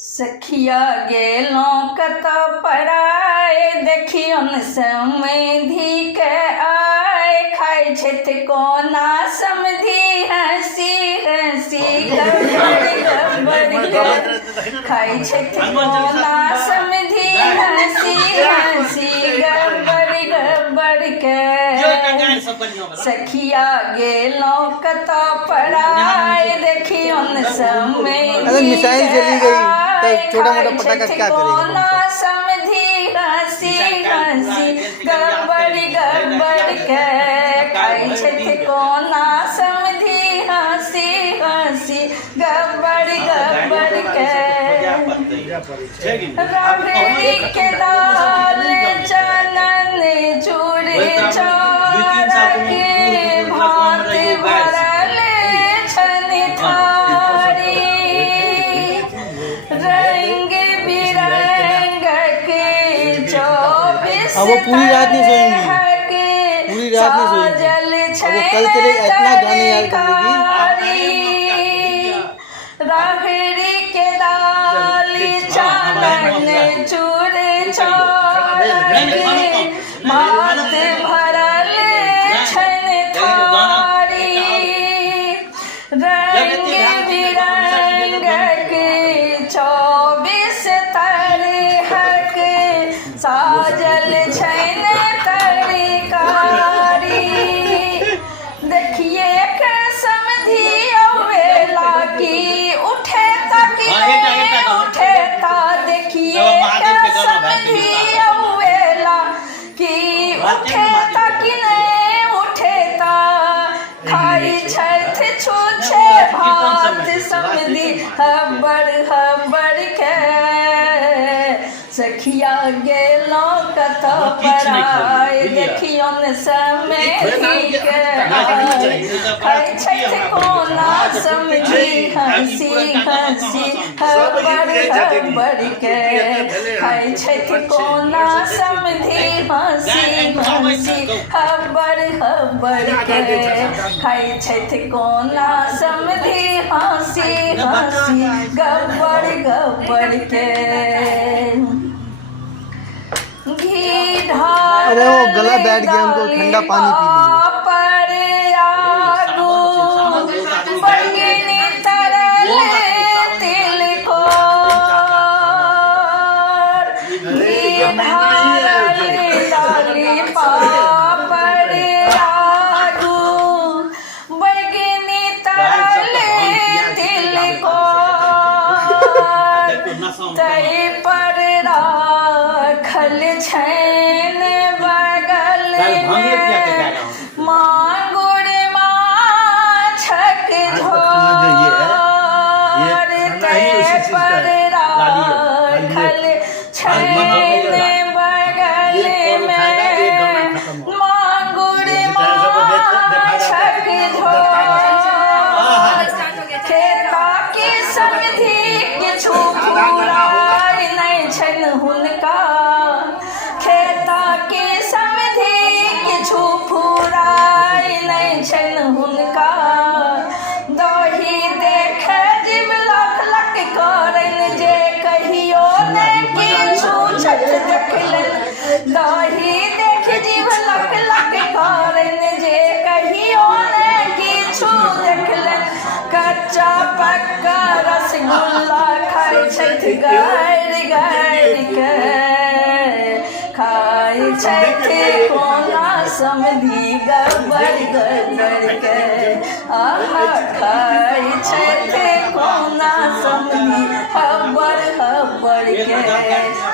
सखिया गेलों कतौ पराए देखियन समधि के आए खाए छेत कोना समधि हंसी हंसी गब्बर गब्बर के खाए छेत कोना समधि हंसी हंसी गब्बर गब्बर के सखिया गेलों कतौ पराए देखियन अगर मिसाइल चली गई तो छोटा मोटा पटाखा क्या करेगा? समधि हंसी हंसी गब्बर गब्बर के खाई छथि कोना समधि हंसी हंसी गब्बर गब्बर के राबड़ी के दाल चनन चूड़ी चौरा के भात भरल छनि थारी रंग बिरंग के 24 अब वो पूरी रात नहीं सोएंगी, पूरी रात नहीं सोएंगी। अब वो कल चले इतना गाने याद करेगी। राहड़ी के दाल चावल चूड़ चौरा के भात भरल छनि थारी रंग बिरंग के 24 तरहक साजल छनि तरकारी देखिए के समधि अवेला की उठे तक उठे ता देखिए के समधि अवेला की उठे तक नहीं उठे ता खाई छठ छूछे भात समधि हब्बर हब्बर के सखिया गेलों कतौ पराए देखियन समधि के खाई छठ कोना समधि हंसी हंसी हब्बर हब्बर के खाई छठ कोना समधि हंसी हंसी हब्बर हब्बर के खाई छठ कोना समधि हंसी हंसी गब्बर गब्बर के घी ढाल अरे वो गला बैठ गया, उनको ठंडा पानी पी लिया। पर आगू बरगनी तरल तिल को घी ढाल डाली पापड़ आगू बरगनी तरल तिल को तई पर राखल छैन बगल में मांगुर माछक झोर तई पर राखल छैन बगल में मांगुर माछक झोर खेता की समधि किछु फुराय नहीं छन हुनका खेता की समधि किछु फुराय नहीं छन हुनका दही देख जीव लख लख करन जे कहियो नहीं किछु छठ देखलन दही देख जीव लख लख करन जे कहियो नहीं किछु देखलन कच्चा पक्का रसगुल्ला खाई छठ गार गार के खाई छठ कोना समधि गब्बर गब्बर के आहा खाई छठ कोना समधि हब्बर हब्बर के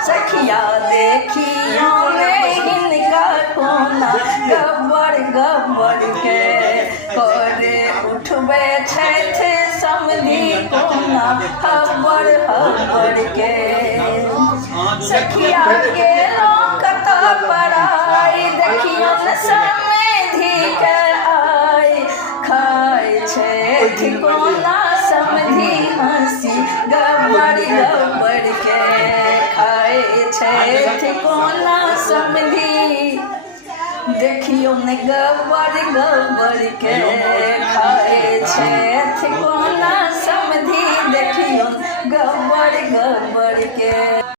सखिया देखियो हिनका कोना गब्बर गब्बर के करे उठबे छठ समधि कोना हब्बर हब्बर के सखिया गेलों कतौ पराए देखियन समधि के आए खाए छठ कोना समधि हंसी गब्बर गब्बर के खाए छठ कोना समधि देखियो न गब्बर गब्बर के खाए छठ कोना समधि देखियो गब्बर गब्बर के